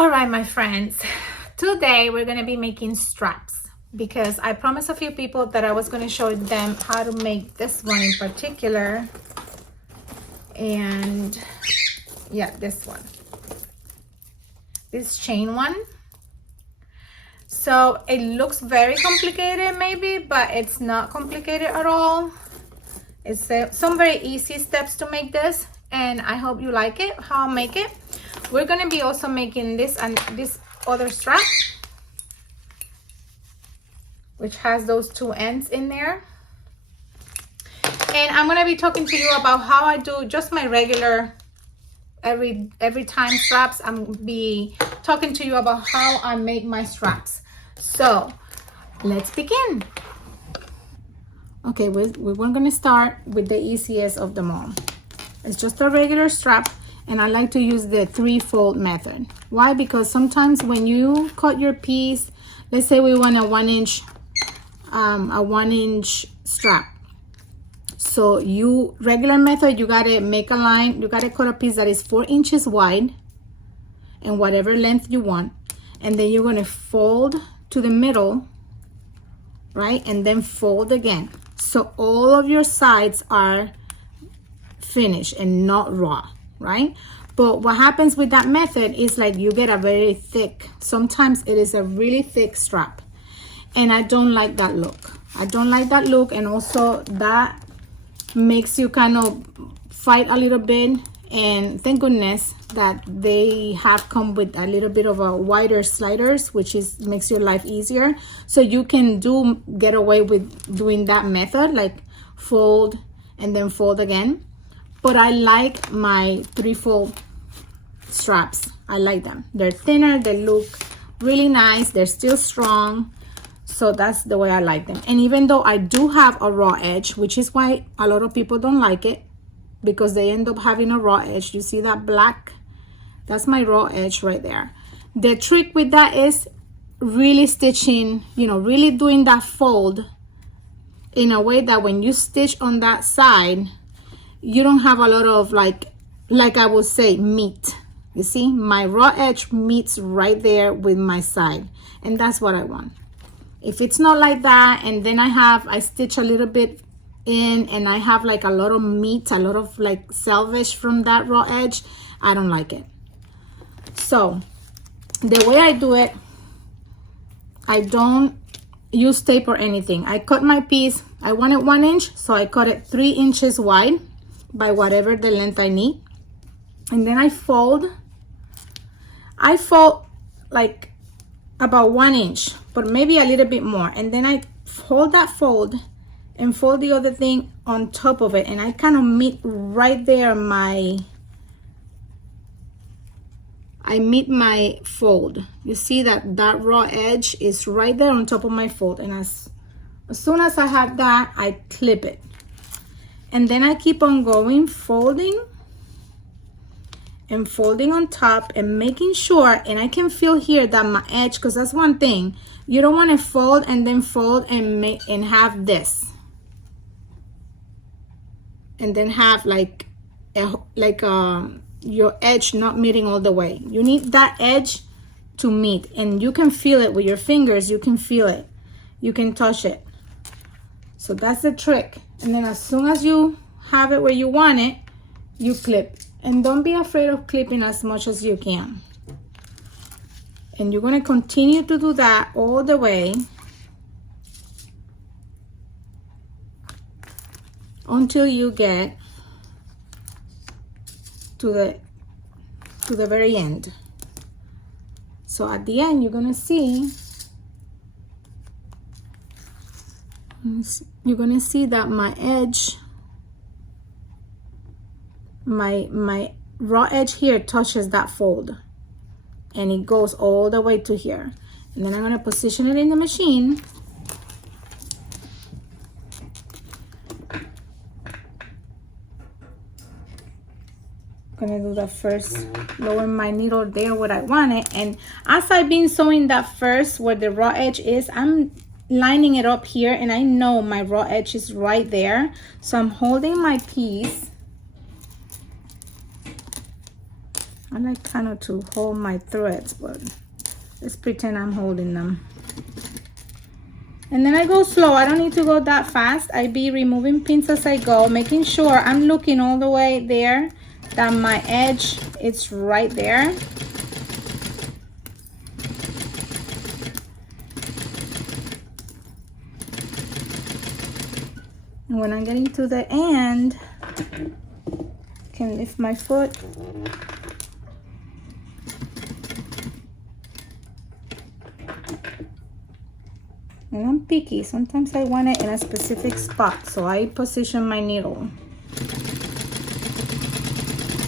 All right, my friends, today we're going to be making straps because I promised a few people that I was going to show them how to make this one in particular. And yeah, this one, this chain one. So it looks very complicated maybe, but it's not complicated at all. It's some very easy steps to make this, and I hope you like it, how I make it. We're going to be also making this and this other strap, which has those two ends in there. And I'm going to be talking to you about how I do just my regular every time straps. I'm going to be talking to you about how I make my straps. So let's begin. Okay, we're going to start with the easiest of them all. It's just a regular strap, and I like to use the 3-fold method. Why? Because sometimes when you cut your piece, let's say we want a 1-inch strap. So regular method, you gotta make a line, you gotta cut a piece that is 4 inches wide and whatever length you want, and then you're gonna fold to the middle, right? And then fold again. So all of your sides are finished and not raw, right? But what happens with that method is like you get a very thick, sometimes it is a really thick strap, and I don't like that look. I don't like that look, and also that makes you kind of fight a little bit. And thank goodness that they have come with a little bit of a wider sliders, which makes your life easier, so you can get away with doing that method, like fold and then fold again. But I like my 3-fold straps. I like them. They're thinner, they look really nice, they're still strong. So that's the way I like them. And even though I do have a raw edge, which is why a lot of people don't like it, because they end up having a raw edge. You see that black? That's my raw edge right there. The trick with that is really stitching, really doing that fold in a way that when you stitch on that side, you don't have a lot of like I would say meat. You see, my raw edge meets right there with my side, and that's what I want. If it's not like that, and then I stitch a little bit in, and I have like a lot of meat, a lot of like selvage from that raw edge, I don't like it. So the way I do it, I don't use tape or anything. I cut my piece. I want it 1 inch, so I cut it 3 inches wide by whatever the length I need, and then I fold like about 1 inch, but maybe a little bit more, and then I hold that fold and fold the other thing on top of it, and I kind of meet right there I meet my fold. You see that raw edge is right there on top of my fold, and as soon as I have that, I clip it, and then I keep on going, folding and folding on top and making sure, and I can feel here that my edge, because that's one thing, you don't want to fold and then fold and have this, and then have your edge not meeting all the way. You need that edge to meet, and you can feel it with your fingers. You can feel it, you can touch it. So that's the trick. And then as soon as you have it where you want it, you clip. And don't be afraid of clipping as much as you can. And you're going to continue to do that all the way until you get to the very end. So at the end, you're going to see that my edge, my raw edge here touches that fold, and it goes all the way to here. And then I'm going to position it in the machine. I'm going to do the first, lower my needle there where I want it, and as I've been sewing that first where the raw edge is, I'm lining it up here, and I know my raw edge is right there, so I'm holding my piece I like kind of to hold my threads, but let's pretend I'm holding them. And then I go slow. I don't need to go that fast. I be removing pins as I go, making sure I'm looking all the way there, that my edge is right there. And when I'm getting to the end, I can lift my foot. And I'm picky. Sometimes I want it in a specific spot, so I position my needle.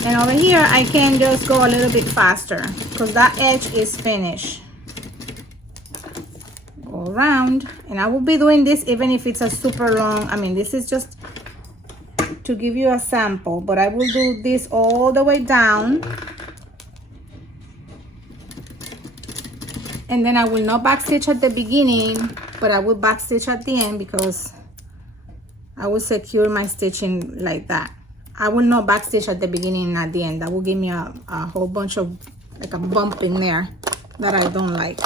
And over here, I can just go a little bit faster because that edge is finished. Go around, and I will be doing this even if it's a super long. I mean, this is just to give you a sample, but I will do this all the way down. And then I will not backstitch at the beginning, but I will backstitch at the end because I will secure my stitching like that. I will not backstitch at the beginning and at the end. That will give me a whole bunch of, like a bump in there that I don't like.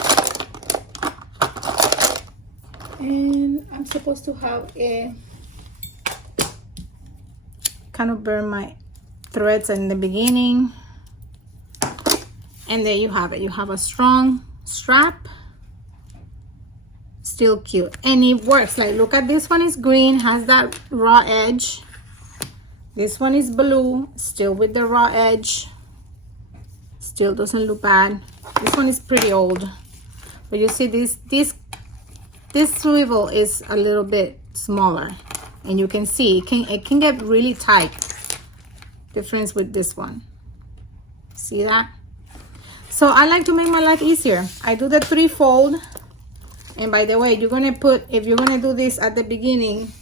And I'm supposed to have a kind of burn my threads in the beginning. And there you have it. You have a strong strap, still cute, and it works. Like, look at this one is green, has that raw edge. This one is blue, still with the raw edge, still doesn't look bad. This one is pretty old, but you see this swivel is a little bit smaller, and you can see it can get really tight. Difference with this one, see that? So I like to make my life easier. I do the 3-fold. And by the way, you're gonna put, if you're gonna do this at the beginning,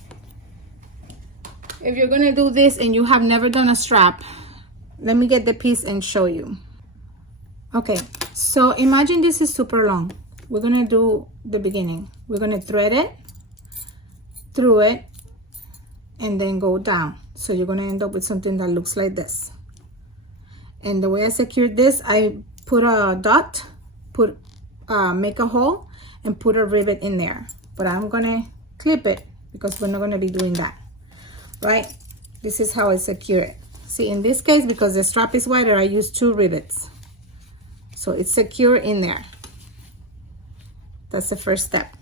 if you're gonna do this and you have never done a strap, let me get the piece and show you. Okay, so imagine this is super long. We're gonna do the beginning. We're gonna thread it, through it, and then go down. So you're gonna end up with something that looks like this. And the way I secured this, I put a dot, make a hole, and put a rivet in there. But I'm gonna clip it because we're not gonna be doing that, right? This is how I secure it. See, in this case, because the strap is wider, I use 2 rivets. So it's secure in there. That's the first step.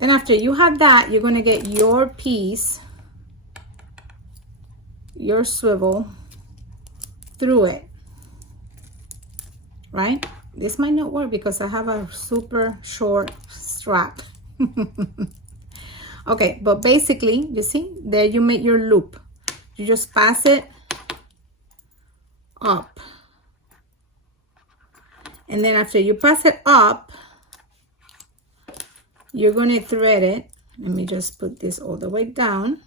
Then after you have that, you're gonna get your piece, your swivel, through it. Right? This might not work because I have a super short strap. Okay, but basically, you see, there you make your loop. You just pass it up. And then after you pass it up, you're going to thread it. Let me just put this all the way down.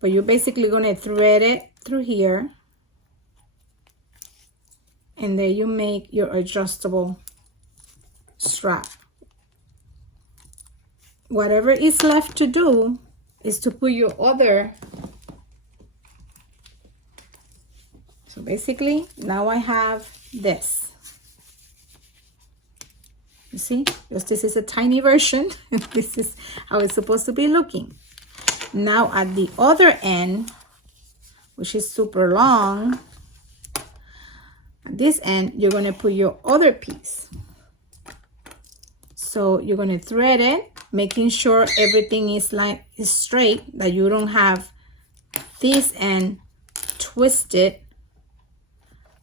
But you're basically going to thread it through here. And there you make your adjustable strap. Whatever is left to do is to put your other. So basically, now I have this. You see, just this is a tiny version. This is how it's supposed to be looking. Now at the other end, which is super long, at this end, you're going to put your other piece. So you're going to thread it, making sure everything is straight, that you don't have this end twisted.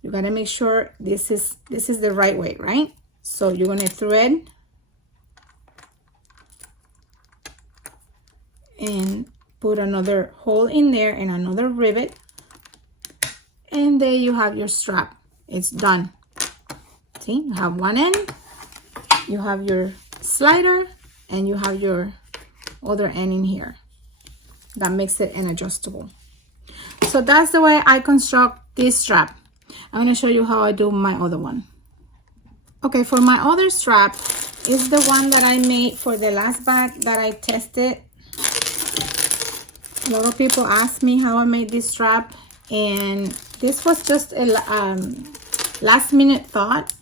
You got to make sure this is the right way, right? So you're going to thread and put another hole in there and another rivet. And there you have your strap. It's done. See, you have one end, you have your slider, and you have your other end in here. That makes it an adjustable. So that's the way I construct this strap. I'm going to show you how I do my other one. Okay, for my other strap is the one that I made for the last bag that I tested. A lot of people ask me how I made this strap, and This was just a last minute thought.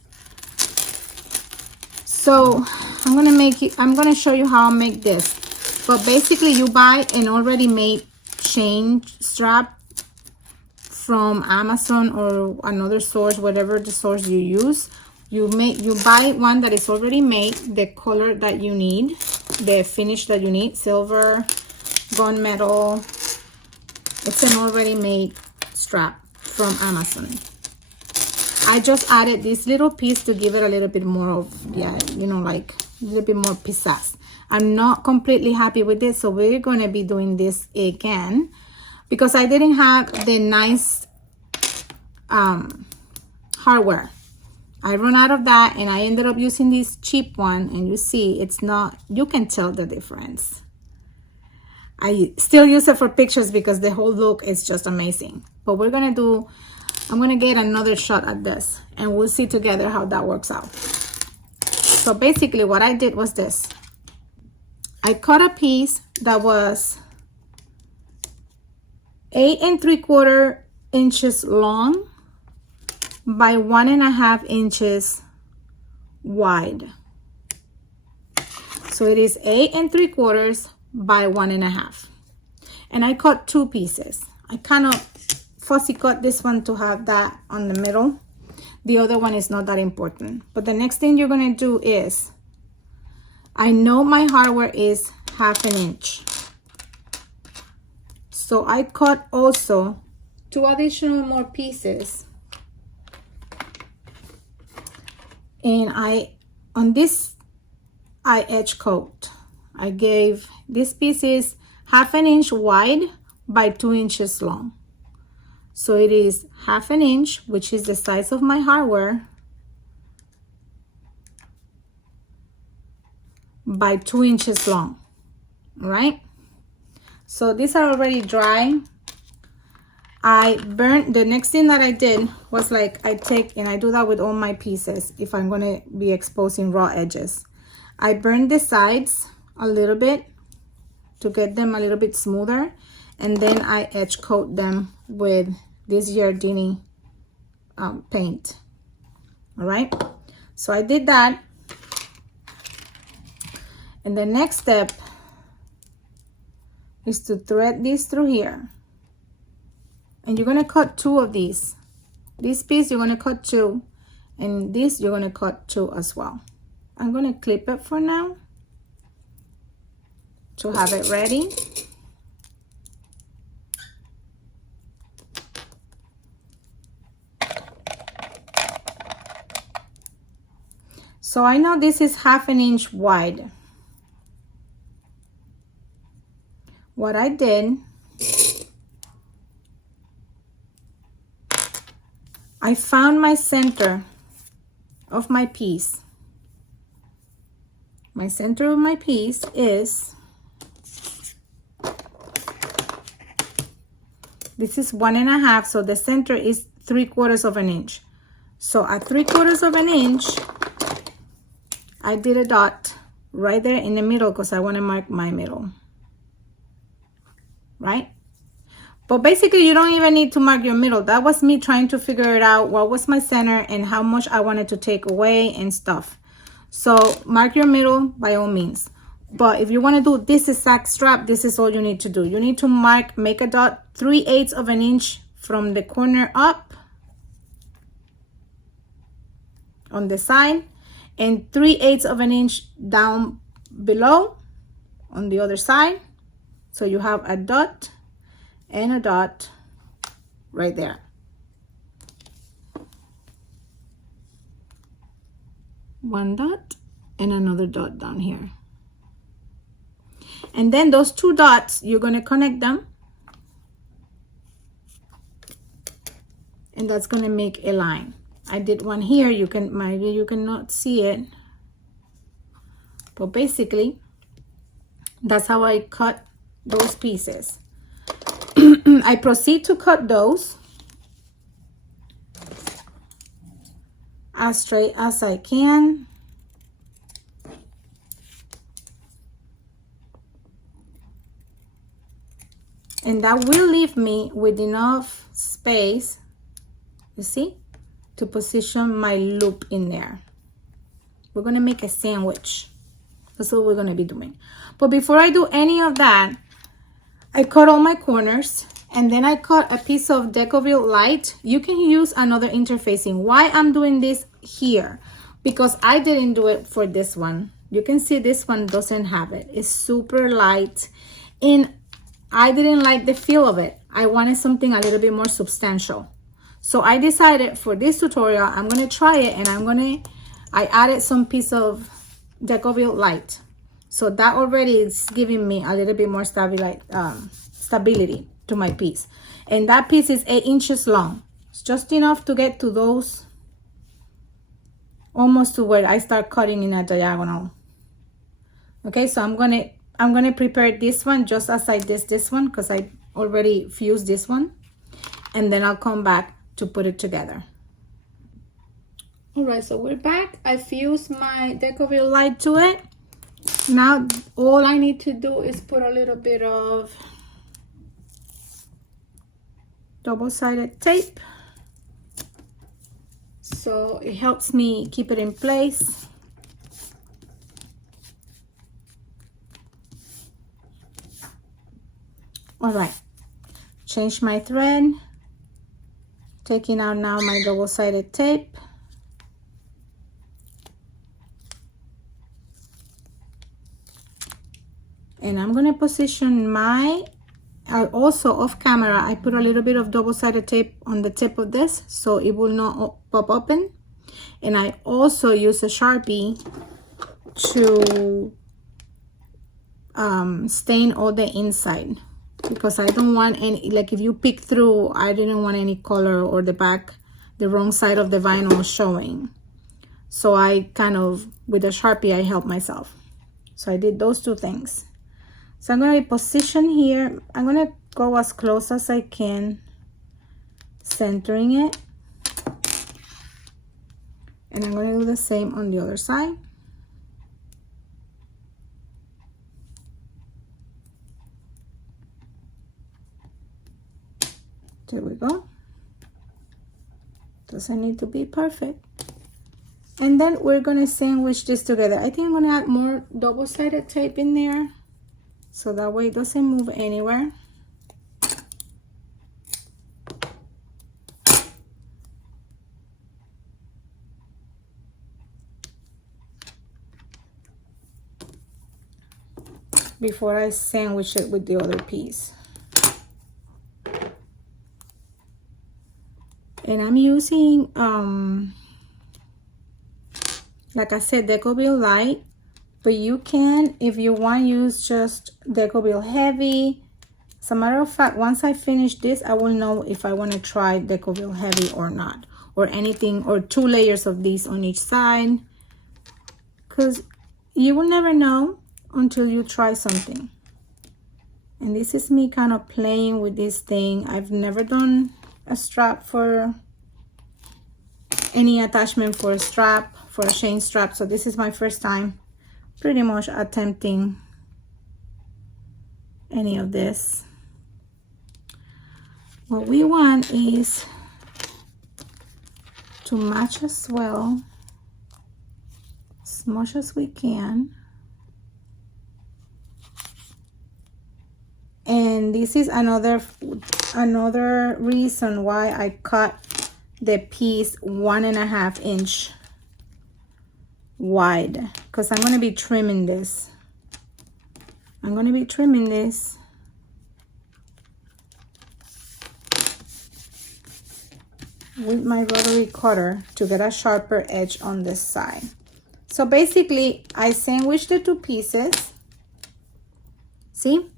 So I'm gonna show you how I make this. But basically you buy an already made chain strap from Amazon or another source, whatever the source you use. You buy one that is already made, the color that you need, the finish that you need, silver, gunmetal. It's an already made strap from Amazon. I just added this little piece to give it a little bit more of, yeah, you know, like a little bit more pizzazz. I'm not completely happy with this, so we're going to be doing this again because I didn't have the nice hardware. I run out of that and I ended up using this cheap one, and you see it's not, you can tell the difference. I still use it for pictures because the whole look is just amazing. But we're going to do, I'm going to get another shot at this and we'll see together how that works out. So basically what I did was this. I cut a piece that was 8 3/4 inches long by 1.5 inches wide. So it is 8 3/4 by 1.5. And I cut 2 pieces. I kind of fussy cut this one to have that on the middle. The other one is not that important. But the next thing you're going to do is, I know my hardware is 1/2 inch. So I cut also 2 additional more pieces. And on this, I edge coat. I gave this piece is 1/2 inch wide by 2 inches long. So it is 1/2 inch, which is the size of my hardware, by 2 inches long, right? So these are already dry. I burned, the next thing that I did was like, I take, and I do that with all my pieces if I'm going to be exposing raw edges. I burned the sides a little bit to get them a little bit smoother, and then I edge coat them with this Giardini paint. All right, so I did that. And the next step is to thread this through here. And you're going to cut 2 of these. This piece you're going to cut 2, and this you're going to cut 2 as well. I'm going to clip it for now to have it ready. So I know this is 1/2 inch wide. What I did, I found my center of my piece. My center of my piece is, this is 1.5, so the center is 3/4 inch. So at 3/4 inch, I did a dot right there in the middle because I want to mark my middle, right? But basically you don't even need to mark your middle. That was me trying to figure it out, what was my center and how much I wanted to take away and stuff. So mark your middle by all means. But if you want to do this exact strap, this is all you need to do. You need to mark, make a dot 3/8 inch from the corner up on the side, and 3/8 inch down below on the other side. So you have a dot and a dot right there. One dot and another dot down here. And then those 2 dots, you're going to connect them. And that's going to make a line. I did one here. You can, maybe you cannot see it. But basically, that's how I cut those pieces. I proceed to cut those as straight as I can. And that will leave me with enough space you see, to position my loop in there. We're gonna make a sandwich. That's what we're gonna be doing. But before I do any of that, I cut all my corners, and then I cut a piece of Decovil Light. You can use another interfacing. Why I'm doing this here? Because I didn't do it for this one. You can see this one doesn't have it. It's super light, and I didn't like the feel of it. I wanted something a little bit more substantial. So I decided for this tutorial, I'm gonna try it, and I added some piece of Decovil Light. So that already is giving me a little bit more stability to my piece. And that piece is 8 inches long. It's just enough to get to those, almost to where I start cutting in a diagonal. Okay, so I'm gonna prepare this one just as I did this one, because I already fused this one, and then I'll come back to put it together. All right, so we're back. I fused my Decovil Light to it. Now all I need to do is put a little bit of double-sided tape, so it helps me keep it in place. All right, change my thread, taking out now my double-sided tape. And I'm gonna position my, also off camera, I put a little bit of double-sided tape on the tip of this so it will not pop open. And I also use a Sharpie to stain all the inside, because I don't want any, like if you peek through, I didn't want any color or the back, the wrong side of the vinyl showing. So I kind of, with a Sharpie, I helped myself. So I did those two things. So I'm going to position here. I'm going to go as close as I can, centering it. And I'm going to do the same on the other side. There we go. Doesn't need to be perfect. And then we're going to sandwich this together. I think I'm going to add more double-sided tape in there, so that way it doesn't move anywhere. Before I sandwich it with the other piece. And I'm using, like I said, Decovil Light. But you can, if you want, use just Decovil Heavy. As a matter of fact, once I finish this, I will know if I want to try Decovil Heavy or not, or anything, or 2 layers of these on each side, because you will never know until you try something. And this is me kind of playing with this thing. I've never done a strap for any attachment for a strap, for a chain strap, so this is my first time pretty much attempting any of this. What we want is to match as well as much as we can. And this is another reason why I cut the piece 1.5 inch wide, because I'm going to be trimming this. I'm going to be trimming this with my rotary cutter to get a sharper edge on this side. So basically I sandwiched the 2 pieces, see,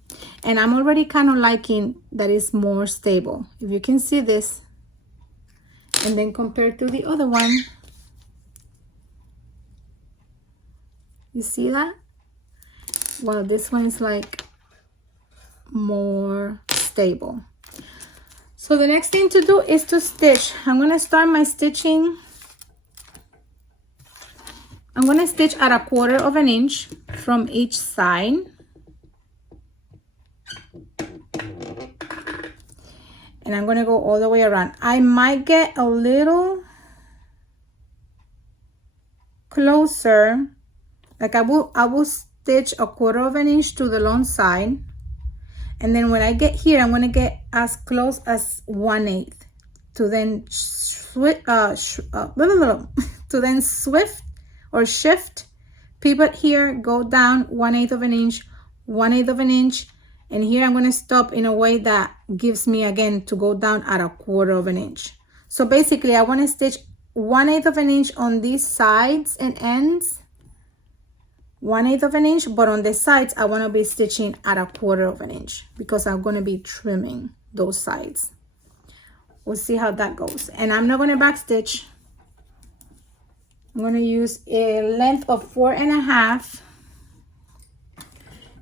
and I'm already kind of liking that it's more stable, if you can see this, and then compared to the other one, you see that? Well, this one is like more stable. So the next thing to do is to stitch. I'm going to start my stitching. I'm going to stitch at 1/4 inch from each side. and I'm gonna go all the way around. I might get a little closer, like I will stitch 1/4 of an inch to the long side, and then when I get here, I'm gonna get as close as 1/8 to then shift, pivot here, go down 1/8 of an inch, 1/8 of an inch, and here I'm going to stop in a way that gives me again to go down at 1/4 of an inch. So basically I want to stitch 1/8 of an inch on these sides and ends, 1/8 of an inch, but on the sides I want to be stitching at 1/4 of an inch because I'm going to be trimming those sides. We'll see how that goes. And I'm not going to backstitch. I'm going to use a length of 4.5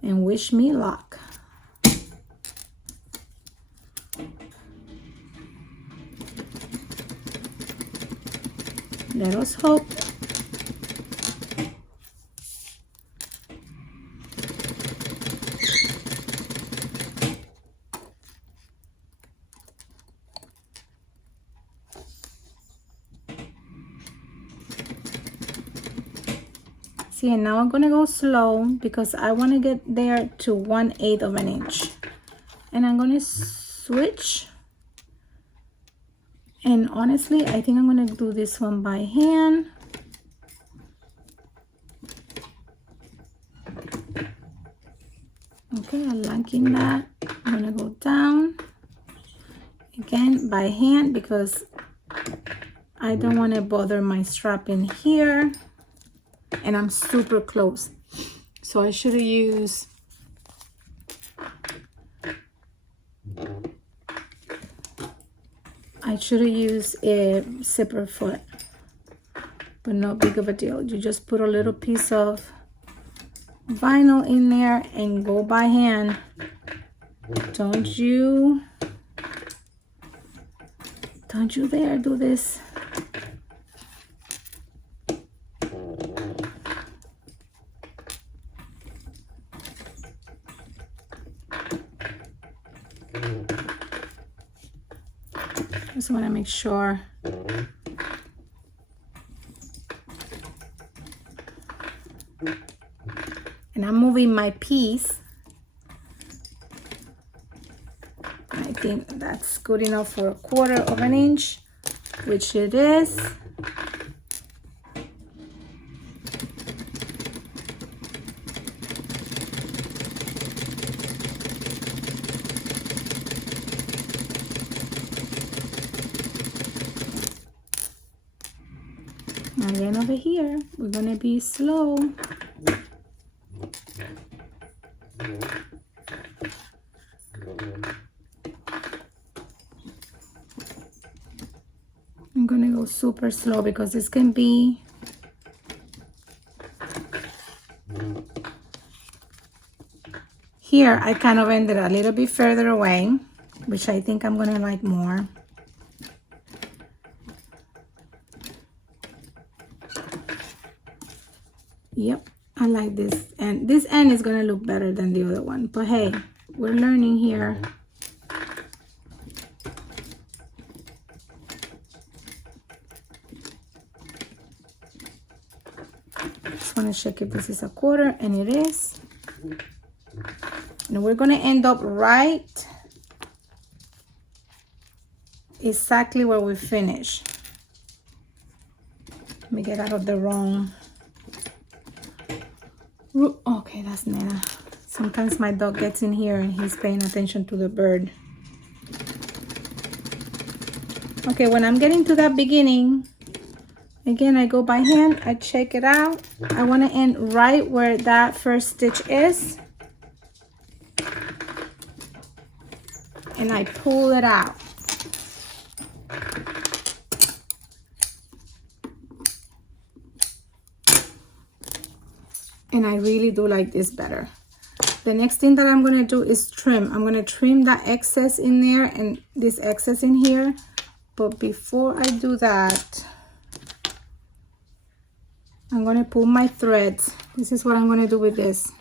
and wish me luck. Let us hope. See, and now I'm gonna go slow because I want to get there to 1/8 of an inch. And I'm gonna switch. And honestly, I think I'm gonna do this one by hand. Okay, I'm liking that. I'm gonna go down again by hand because I don't want to bother my strap in here. And I'm super close, so I should have used a zipper foot, but no big of a deal. You just put a little piece of vinyl in there and go by hand. Don't you dare do this. Just want to make sure. And I'm moving my piece. I think that's good enough for 1/4 of an inch, which it is. Again over here, we're gonna be slow. I'm gonna go super slow because this can be here. I kind of ended a little bit further away, which I think I'm gonna like more. Yep, I like this, and this end is gonna look better than the other one, but hey, we're learning here. Just want to check if this is 1/4, and it is. And we're gonna end up right exactly where we finish. Let me get out of the wrong. Okay, that's Nana. Sometimes my dog gets in here and he's paying attention to the bird. Okay, when I'm getting to that beginning, again, I go by hand, I check it out. I want to end right where that first stitch is. And I pull it out. And I really do like this better. The next thing that I'm going to do is trim. I'm going to trim that excess in there and this excess in here. But before I do that, I'm going to pull my threads. This is what I'm going to do with this.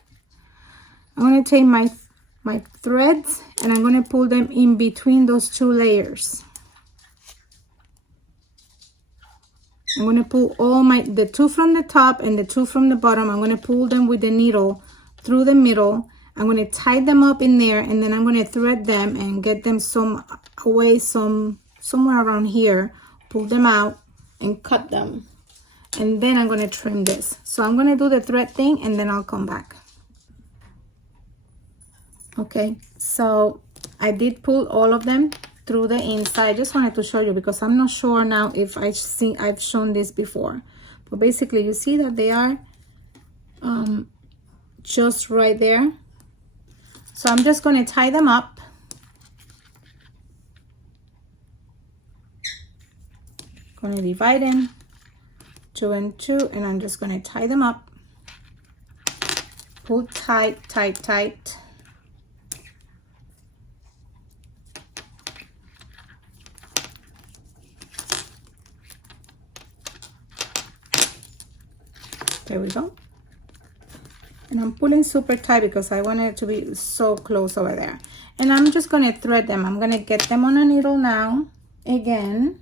I'm going to take my threads, and I'm going to pull them in between those two layers. I'm going to pull all the two from the top and the two from the bottom. I'm going to pull them with the needle through the middle. I'm going to tie them up in there, and then I'm going to thread them and get them somewhere around here. Pull them out and cut them. And then I'm going to trim this. So I'm going to do the thread thing, and then I'll come back. Okay, so I did pull all of them through the inside. I just wanted to show you because I'm not sure now if I've shown this before. But basically you see that they are just right there. So I'm just going to tie them up. Going to divide them 2 and 2, and I'm just going to tie them up. Pull tight, tight, tight. There we go. And I'm pulling super tight because I want it to be so close over there. And I'm just going to thread them. I'm going to get them on a needle now again.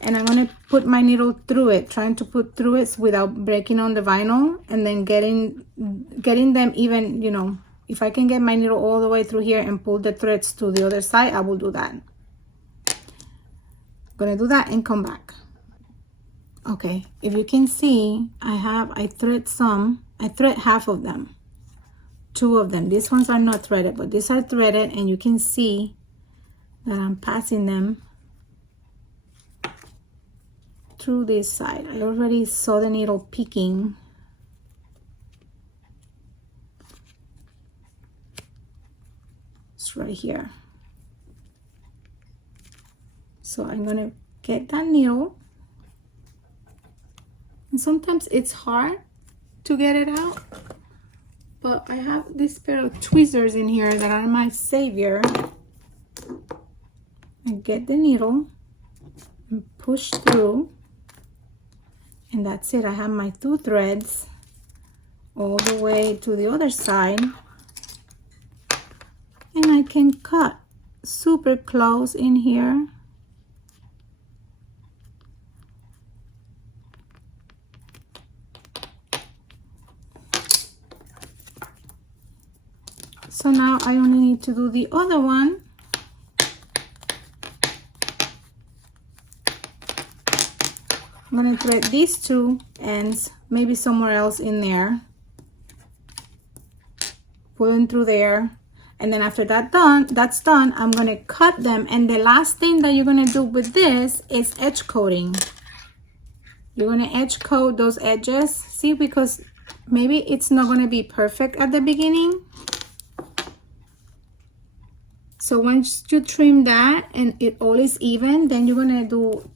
And I'm going to put my needle through it, trying to put through it without breaking on the vinyl, and then getting them even, you know, if I can get my needle all the way through here and pull the threads to the other side, I will do that. I'm going to do that and come back. Okay, if you can see, I thread half of them, 2 of them. These ones are not threaded, but these are threaded, and you can see that I'm passing them through this side. I already saw the needle peeking. It's right here. So I'm gonna get that needle. And sometimes it's hard to get it out, but I have this pair of tweezers in here that are my savior. I get the needle and push through, and that's it. I have my 2 threads all the way to the other side, and I can cut super close in here. So now I only need to do the other one. I'm going to thread these 2 ends, maybe somewhere else in there. Pulling through there. And then after that's done, I'm going to cut them. And the last thing that you're going to do with this is edge coating. You're going to edge coat those edges. See, because maybe it's not going to be perfect at the beginning. So once you trim that and it all is even, then you're going to do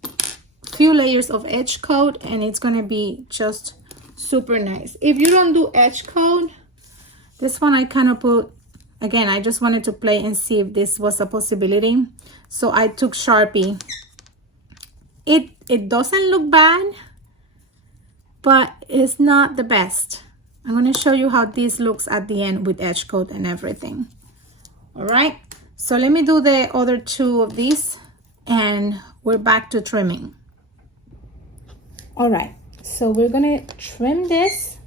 a few layers of edge coat, and it's going to be just super nice. If you don't do edge coat, this one I kind of put, again, I just wanted to play and see if this was a possibility. So I took Sharpie. It doesn't look bad, but it's not the best. I'm going to show you how this looks at the end with edge coat and everything. All right. So let me do the other 2 of these, and we're back to trimming. All right, so we're gonna trim this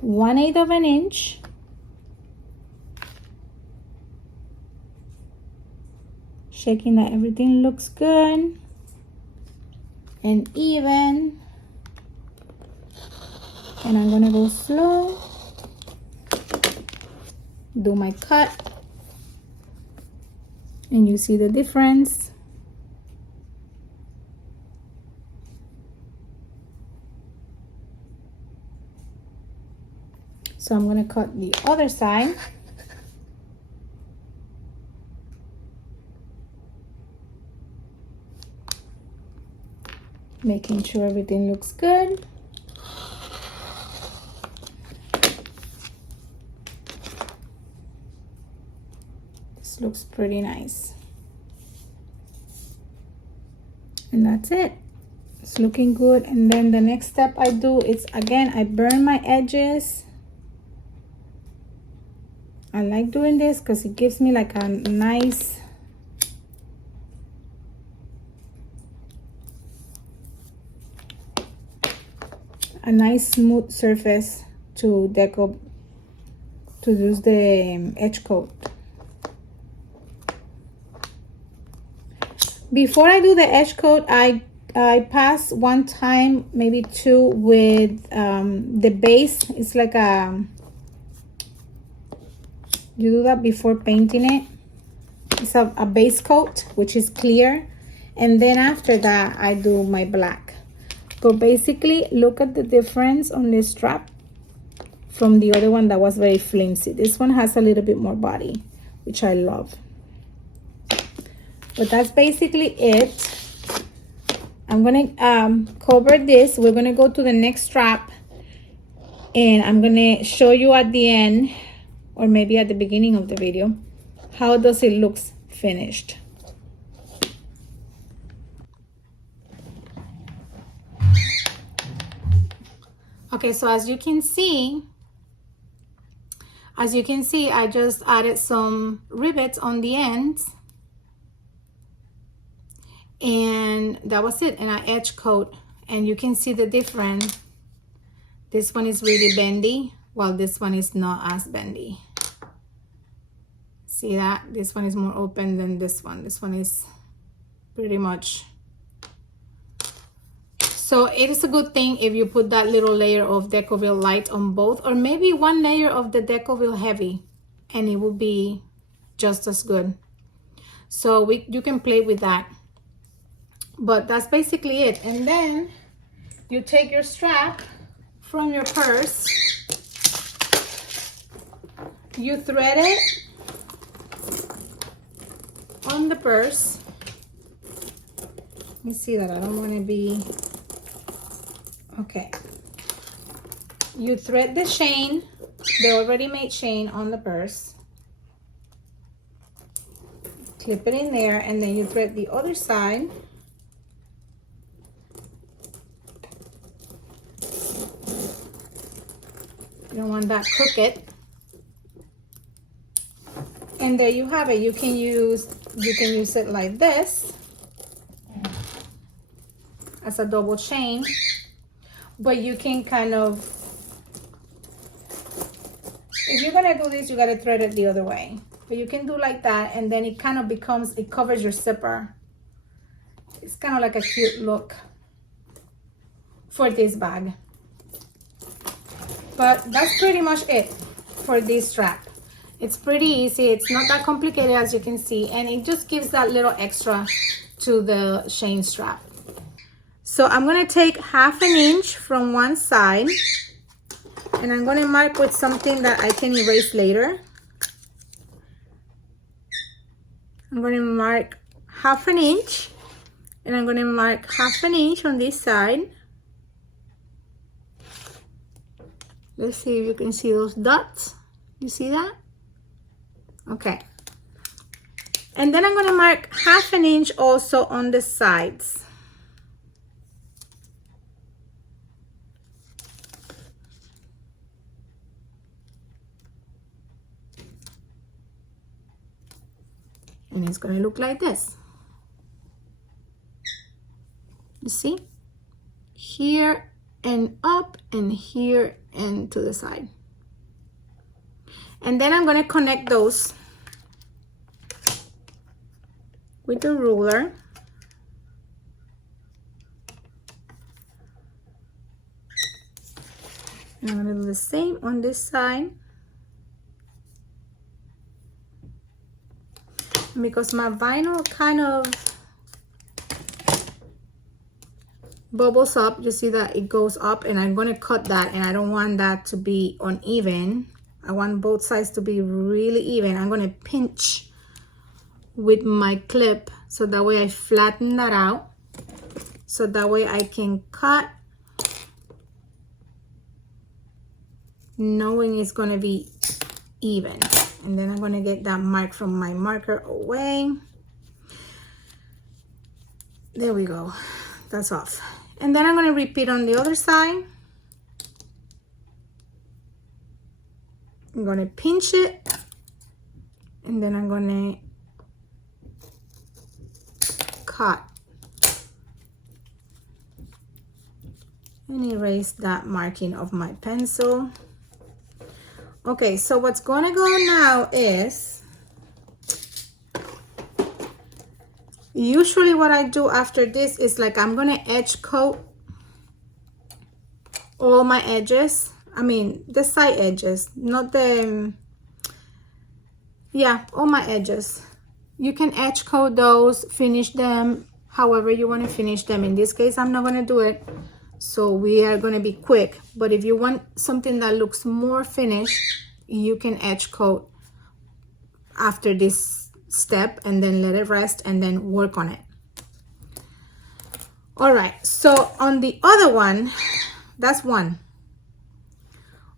1/8 of an inch. Checking that everything looks good and even. And I'm gonna go slow, do my cut. And you see the difference. So I'm going to cut the other side. Making sure everything looks good. Looks pretty nice, and that's it. It's looking good. And then the next step I do is, again, I burn my edges I like doing this because it gives me like a nice smooth surface to use the edge coat. Before I do the edge coat, I pass one time, maybe two, with the base. It's like you do that before painting it. It's a base coat, which is clear. And then after that, I do my black. But basically, look at the difference on this strap from the other one that was very flimsy. This one has a little bit more body, which I love. But that's basically it. I'm gonna cover this. We're gonna go to the next strap, and I'm gonna show you at the end, or maybe at the beginning of the video, how does it looks finished. Okay, so as you can see, I just added some rivets on the ends, and that was it. And I edge coat, and you can see the difference. This one is really bendy, while this one is not as bendy. See that? This one is more open than this one. This one is pretty much. So it is a good thing if you put that little layer of Decovil light on both, or maybe one layer of the Decovil heavy, and it will be just as good. So you can play with that. But that's basically it. And then you take your strap from your purse, you thread it on the purse. Let me see that I don't want to be. Okay. You thread the chain, the already made chain, on the purse. Clip it in there, and then you thread the other side. You don't want that crooked. And there you have it. You can use it like this as a double chain, but you can kind of, if you're gonna do this, you gotta thread it the other way. But you can do like that, and then it kind of becomes, it covers your zipper. It's kind of like a cute look for this bag. But that's pretty much it for this strap. It's pretty easy. It's not that complicated, as you can see, and it just gives that little extra to the chain strap. So I'm gonna take 1/2 inch from one side, and I'm gonna mark with something that I can erase later. I'm gonna mark 1/2 inch, and I'm gonna mark 1/2 inch on this side. Let's see if you can see those dots. You see that? Okay. And then I'm going to mark 1/2 inch also on the sides. And it's going to look like this. You see? Here and up, and here and to the side. And then I'm going to connect those with the ruler. And I'm going to do the same on this side. And because my vinyl kind of bubbles up, you see that it goes up, and I'm going to cut that, and I don't want that to be uneven. I want both sides to be really even. I'm going to pinch with my clip so that way I flatten that out, so that way I can cut knowing it's going to be even. And then I'm going to get that mark from my marker away. There we go. That's off. And then I'm going to repeat on the other side. I'm going to pinch it And then I'm gonna cut and erase that marking of my pencil. Okay, so what's gonna go now is, usually what I do after this is like I'm gonna edge coat all my edges. I mean the side edges, not the, yeah, all my edges. You can edge coat those, finish them however you want to finish them. In this case, I'm not going to do it, so we are going to be quick. But if you want something that looks more finished, you can edge coat after this step and then let it rest and then work on it. All right, so on the other one, that's one.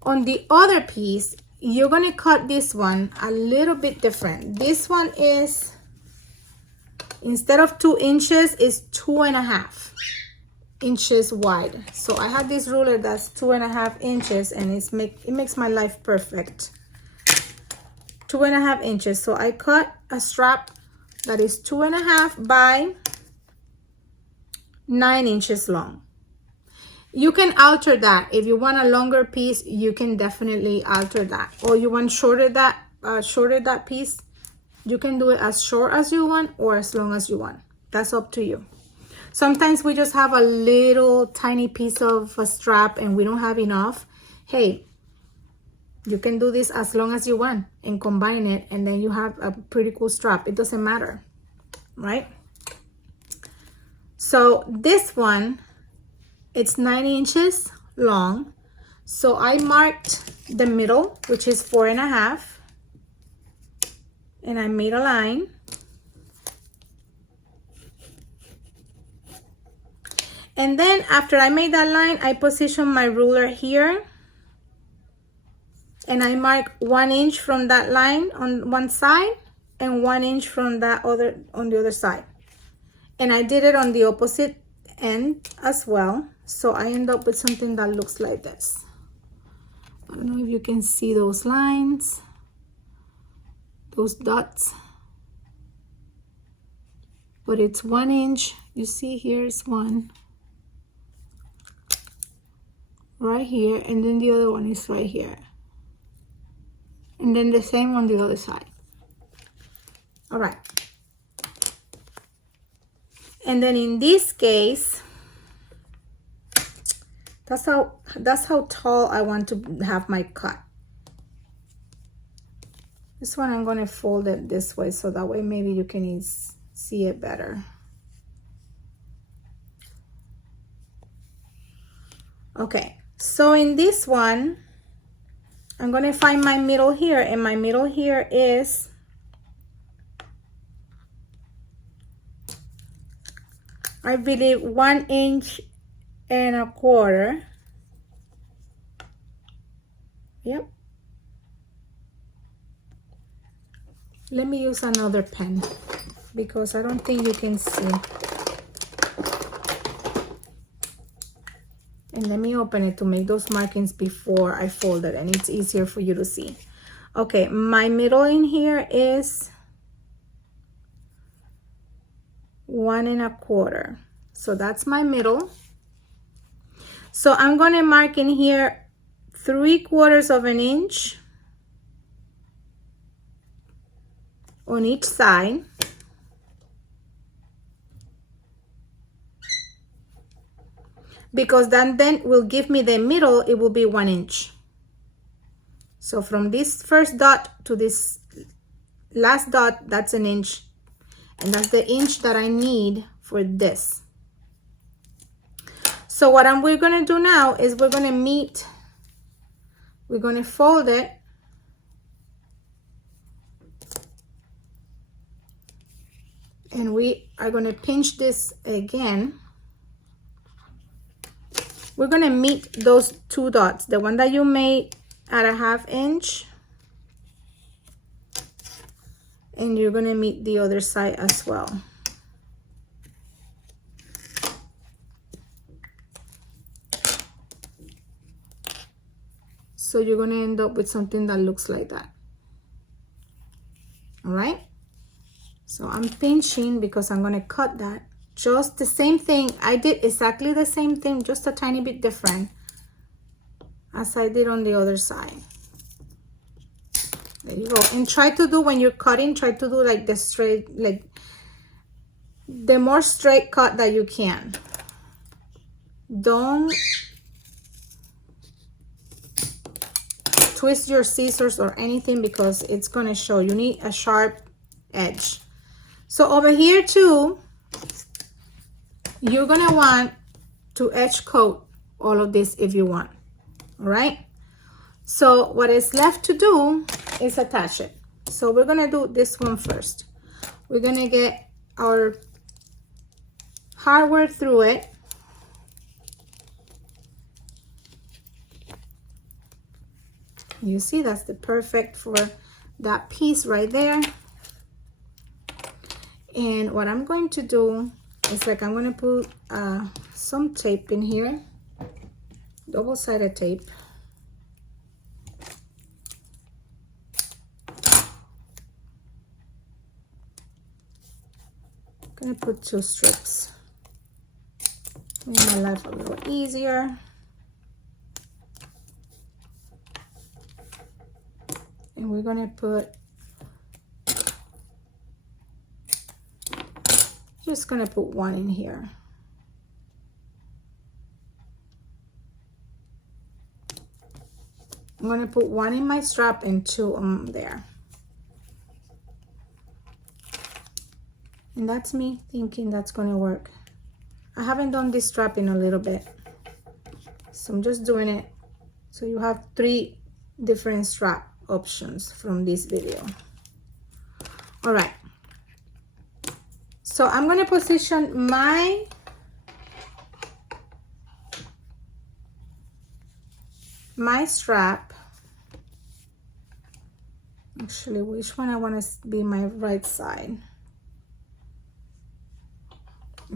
On the other piece, you're going to cut this one a little bit different. This one is, instead of 2 inches, is 2.5 inches wide. So I have this ruler that's 2.5 inches, and it makes my life perfect. 2.5 inches. So I cut a strap that is 2.5 by 9 inches long. You can alter that. If you want a longer piece, you can definitely alter that. Or you want shorter that piece, you can do it as short as you want or as long as you want. That's up to you. Sometimes we just have a little tiny piece of a strap and we don't have enough. Hey, you can do this as long as you want and combine it, and then you have a pretty cool strap. It doesn't matter, right? So this one, it's 9 inches long. So I marked the middle, which is 4.5, and I made a line. And then after I made that line, I position my ruler here, and I mark 1 inch from that line on one side and 1 inch from that other on the other side. And I did it on the opposite end as well. So I end up with something that looks like this. I don't know if you can see those lines, those dots, but it's 1 inch. You see here's one right here, and then the other one is right here, and then the same on the other side. All right, and then in this case, that's how tall I want to have my cut. This one I'm going to fold it this way, so that way maybe you can see it better. Okay, so in this one, I'm going to find my middle here, and my middle here is, I believe, 1 inch and a quarter. Yep. Let me use another pen because I don't think you can see. And let me open it to make those markings before I fold it, and it's easier for you to see. Okay, my middle in here is 1 1/4. So that's my middle. So I'm going to mark in here 3/4 of an inch on each side. Because then will give me the middle, it will be 1 inch. So from this first dot to this last dot, that's an inch. And that's the inch that I need for this. So what we're going to do now is we're going to fold it. And we are going to pinch this again. We're going to meet those 2 dots, the one that you made at a 1/2 inch, and you're going to meet the other side as well. So you're going to end up with something that looks like that. All right, so I'm pinching because I'm going to cut that. Just the same thing. I did exactly the same thing, just a tiny bit different as I did on the other side. There you go. And try to do, when you're cutting, try to do like the straight, like the more straight cut that you can. Don't twist your scissors or anything because it's going to show. You need a sharp edge. So over here too, you're going to want to edge coat all of this if you want. All right, so what is left to do is attach it. So we're going to do this one first. We're going to get our hardware through it. You see, that's the perfect for that piece right there. And what I'm going to do is, like, I'm going to put some tape in here, double-sided tape. I'm going to put 2 strips. Make my life a little easier. And we're going to put, just going to put 1 in here. I'm going to put 1 in my strap and 2 there. And that's me thinking that's going to work. I haven't done this strap in a little bit, so I'm just doing it so you have 3 different strap options from this video. All right, so I'm going to position my strap. Actually, which one I want to be my right side?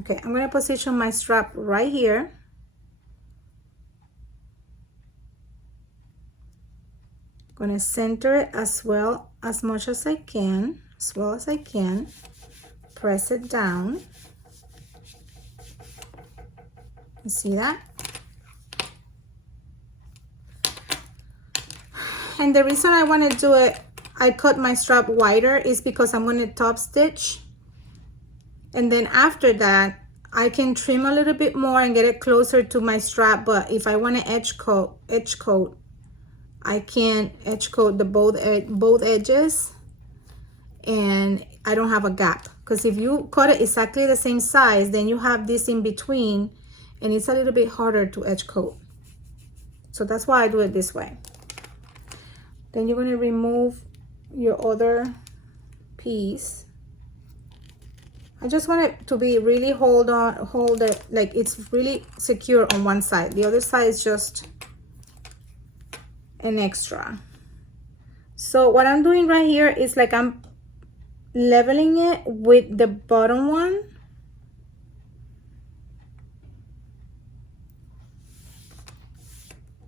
Okay, I'm going to position my strap right here. I'm going to center it as much as I can, press it down. You see that? And the reason I want to do it, I cut my strap wider, is because I'm going to top stitch. And then after that, I can trim a little bit more and get it closer to my strap. But if I want to edge coat, I can edge coat the both edges, and I don't have a gap. Because if you cut it exactly the same size, then you have this in between, and it's a little bit harder to edge coat. So that's why I do it this way. Then you're going to remove your other piece. I just want it to be really hold it like it's really secure on one side. The other side is just an extra. So what I'm doing right here is, like, I'm leveling it with the bottom one.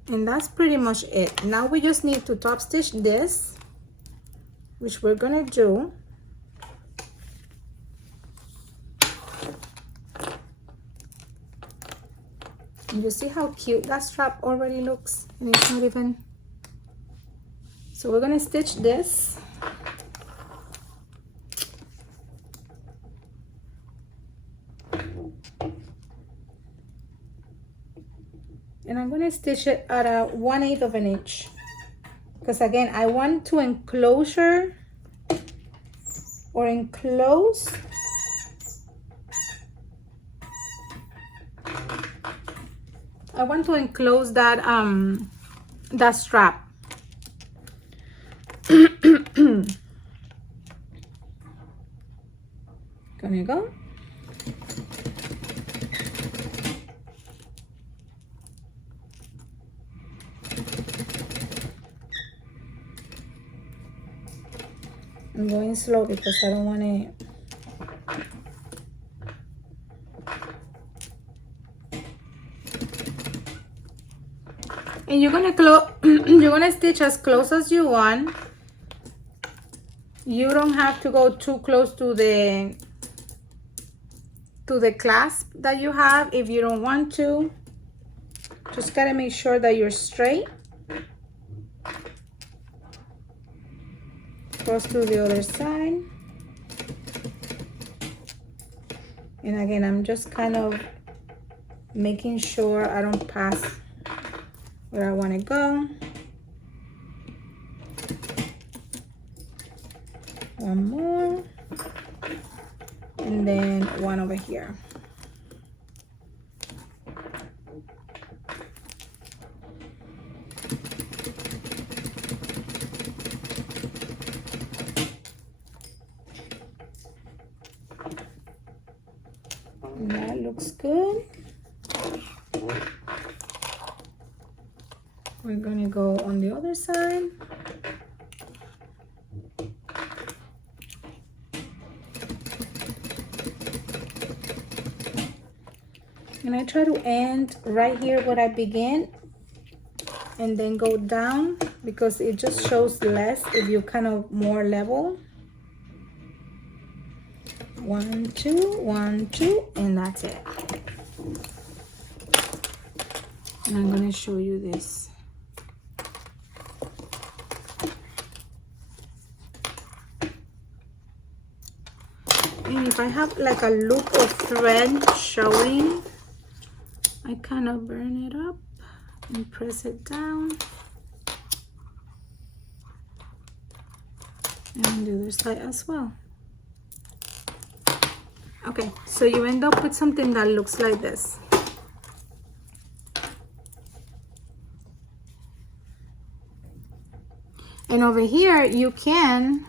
And that's pretty much it. Now we just need to top stitch this, which we're gonna do. And you see how cute that strap already looks, and it's not even. So we're gonna stitch this. And I'm gonna stitch it at a 1/8 of an inch, because again, I want to enclose. I want to enclose that that strap. Gonna go. I'm going slow because I don't want to. And you're gonna stitch as close as you want. You don't have to go too close to the clasp that you have if you don't want to. Just gotta make sure that you're straight. Cross to the other side. And again, I'm just kind of making sure I don't pass where I want to go. One more. And then one over here. And that looks good. We're gonna go on the other side. And I try to end right here where I begin and then go down because it just shows less if you kind of more level. 1, 2, 1, 2, and that's it. And I'm gonna show you this. And if I have like a loop of thread showing, I kind of burn it up and press it down. And the other side as well. Okay, so you end up with something that looks like this. And over here you can,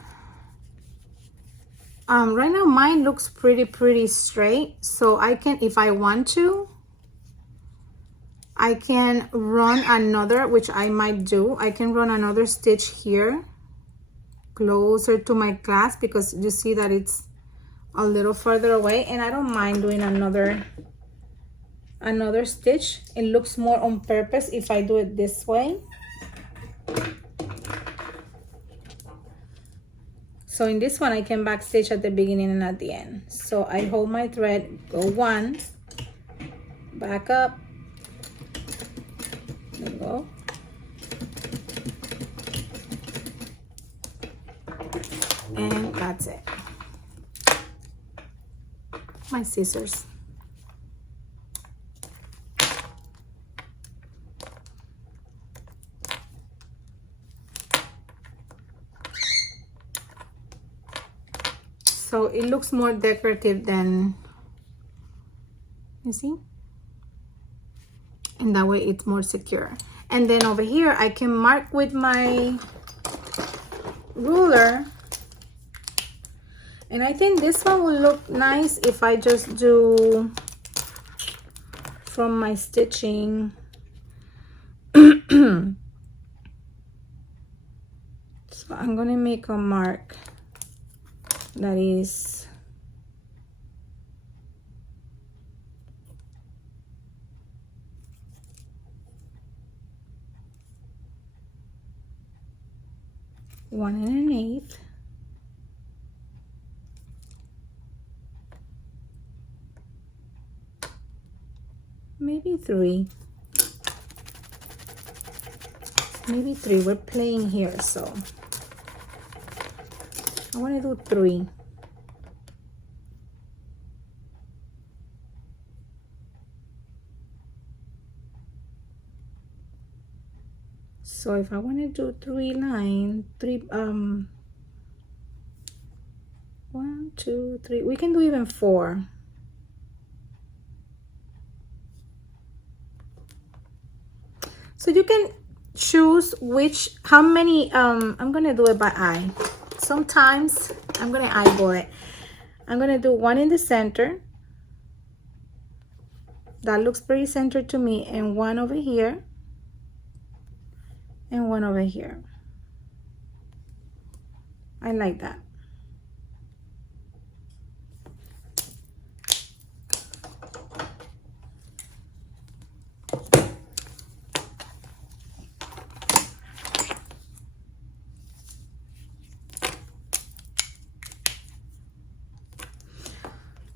right now mine looks pretty straight, so I can, if I want to, I can run another, which I might do. I can run another stitch here closer to my clasp because you see that it's a little further away, and I don't mind doing another stitch. It looks more on purpose if I do it this way. So in this one I can back stitch at the beginning and at the end. So I hold my thread, go 1, back up, and go, and that's it. My scissors. So it looks more decorative than, you see? And that way it's more secure. And then over here I can mark with my ruler. And I think this one will look nice if I just do from my stitching. So I'm gonna make a mark that is one and 1/8. Maybe 3. Maybe 3. We're playing here, so I want to do 3. So if I want to do 3 lines, 1, 2, 3, we can do even 4. So you can choose how many, I'm gonna do it by eye. Sometimes I'm gonna eyeball it. I'm gonna do 1 in the center. That looks pretty centered to me, and 1 over here, and 1 over here. I like that.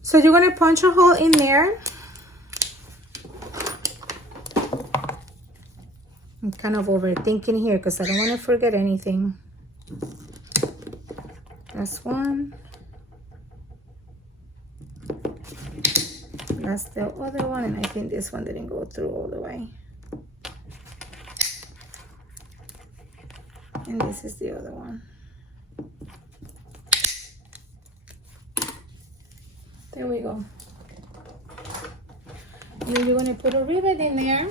So you're gonna punch a hole in there. I'm kind of overthinking here because I don't want to forget anything. That's one. That's the other one, and I think this one didn't go through all the way. And this is the other one. There we go. Then you're gonna put a rivet in there.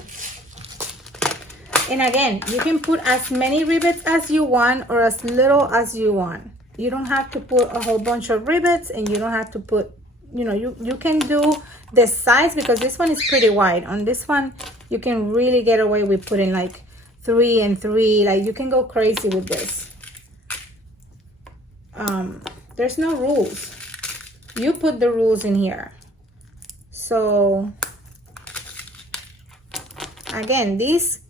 And again, you can put as many rivets as you want or as little as you want. You don't have to put a whole bunch of rivets, and you don't have to put, you know, you can do the size, because this one is pretty wide. On this one, you can really get away with putting like 3 and 3. Like, you can go crazy with this. There's no rules. You put the rules in here. So again, these,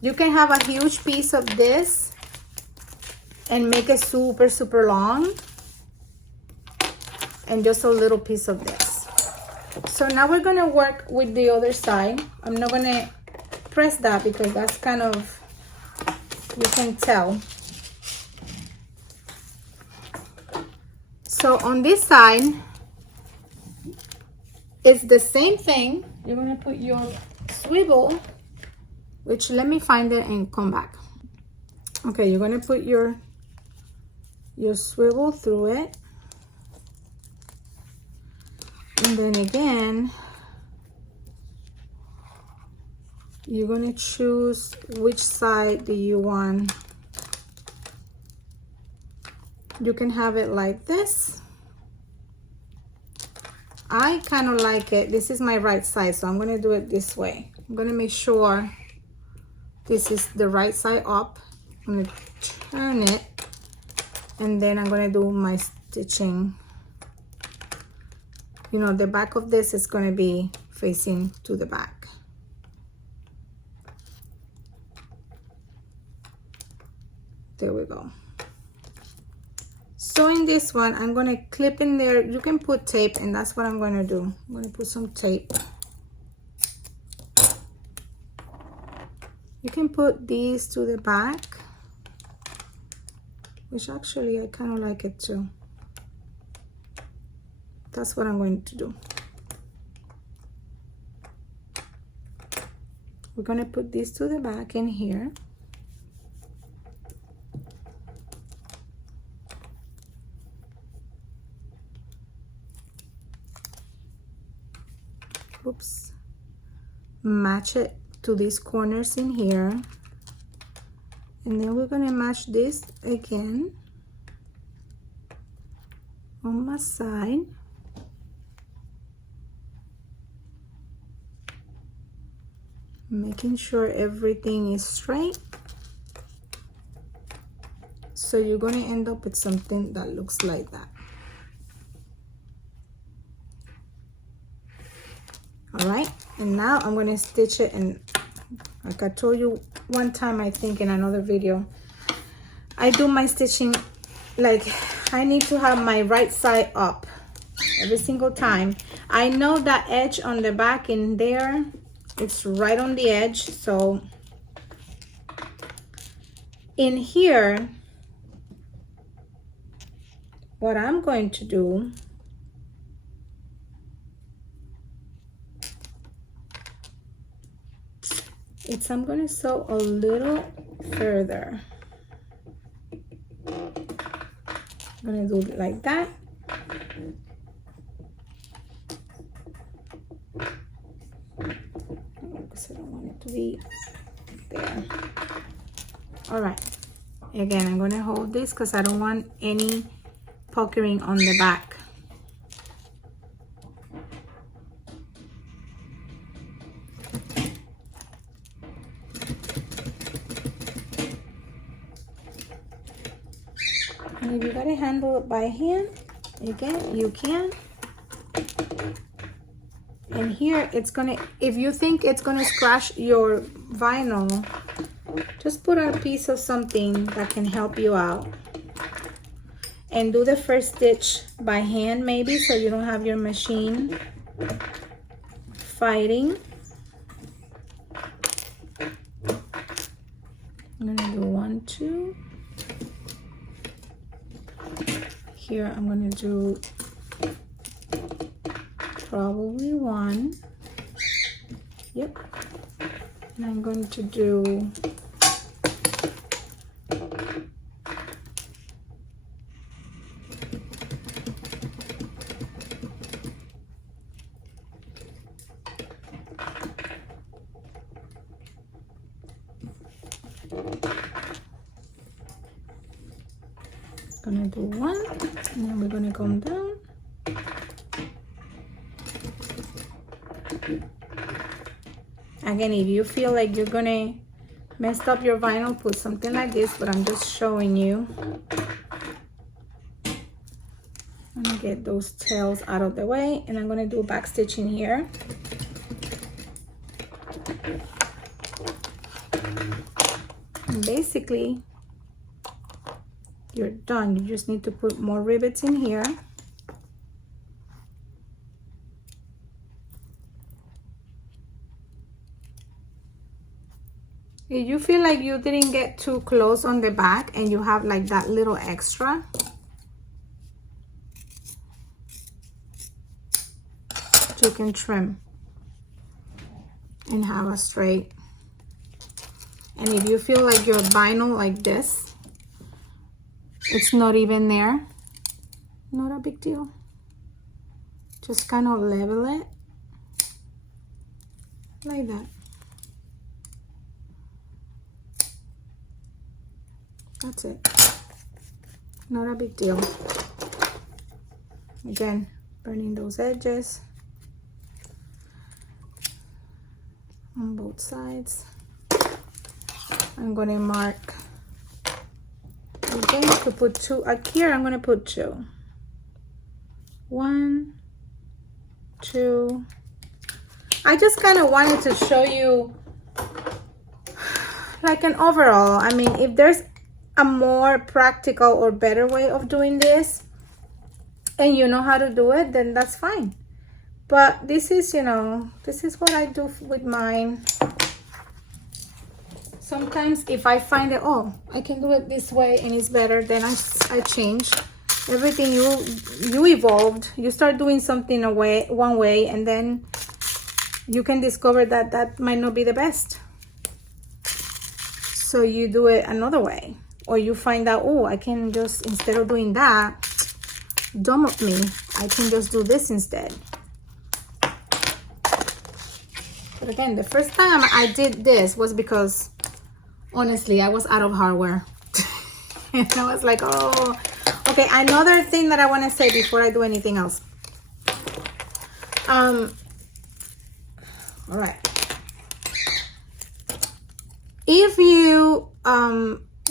you can have a huge piece of this and make it super, super long, and just a little piece of this. So now we're gonna work with the other side. I'm not gonna press that because that's kind of, you can tell. So on this side, it's the same thing. You're gonna put your swivel, which, let me find it and come back. Okay, you're gonna put your swivel through it. And then again, you're gonna choose which side do you want. You can have it like this. I kind of like it. This is my right side, so I'm gonna do it this way. I'm gonna make sure this is the right side up. I'm gonna turn it, and then I'm gonna do my stitching. You know, the back of this is gonna be facing to the back. There we go. So in this one, I'm gonna clip in there. You can put tape, and that's what I'm gonna do. I'm gonna put some tape. You can put these to the back, which actually I kind of like it too. That's what I'm going to do. We're gonna put these to the back in here. Oops. Match it to these corners in here. And then we're gonna match this again on my side. Making sure everything is straight. So you're going to end up with something that looks like that. All right, and now I'm going to stitch it, and like I told you one time, I think in another video, I do my stitching like I need to have my right side up every single time. I know that edge on the back in there, it's right on the edge. So in here, what I'm going to do is I'm going to sew a little further. I'm going to do it like that. Because I don't want it to be there. All right. Again, I'm going to hold this because I don't want any puckering on the back. And if you gotta handle it by hand, again, you can. And here it's gonna, if you think it's gonna scratch your vinyl, just put a piece of something that can help you out. and do the first stitch by hand maybe, so you don't have your machine fighting. I'm gonna do 1, 2. Here I'm gonna do probably 1. Yep. And I'm going to do gonna do 1, and then we're gonna come down. Again, if you feel like you're gonna mess up your vinyl, put something like this, but I'm just showing you. I'm gonna get those tails out of the way, and I'm gonna do back stitching here. And basically, you're done. You just need to put more rivets in here. If you feel like you didn't get too close on the back and you have like that little extra, you can trim and have a straight. And if you feel like your vinyl like this, it's not even there, not a big deal. Just kind of level it like that. That's it. Not a big deal. Again, burning those edges on both sides. I'm gonna mark again to put 2 here. I'm gonna put 2. 1, 2. I just kind of wanted to show you like an overall. I mean, if there's a more practical or better way of doing this and you know how to do it, then that's fine. But this is, you know, this is what I do with mine. Sometimes if I find that, oh, I can do it this way and it's better, then I change. Everything you evolved, you start doing something one way, and then you can discover that that might not be the best. So you do it another way. Or you find out, oh, I can just, instead of doing that, dumb of me, I can just do this instead. But again, the first time I did this was because, honestly, I was out of hardware. And I was like, oh, okay, another thing that I want to say before I do anything else. All right. If you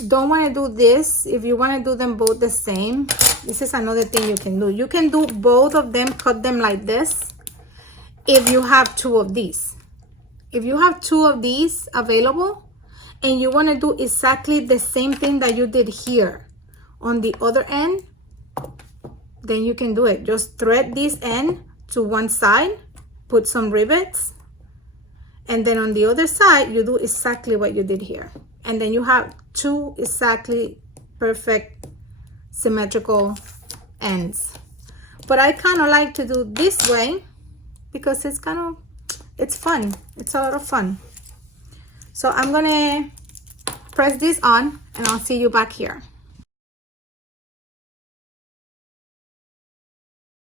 don't want to do this, if you want to do them both the same, this is another thing you can do. You can do both of them, cut them like this, if you have 2 of these. If you have 2 of these available and you want to do exactly the same thing that you did here on the other end, then you can do it. Just thread this end to one side, put some rivets, and then on the other side, you do exactly what you did here. And then you have 2 exactly perfect symmetrical ends. But I kind of like to do this way because it's kind of, it's fun. It's a lot of fun. So I'm gonna press this on and I'll see you back here.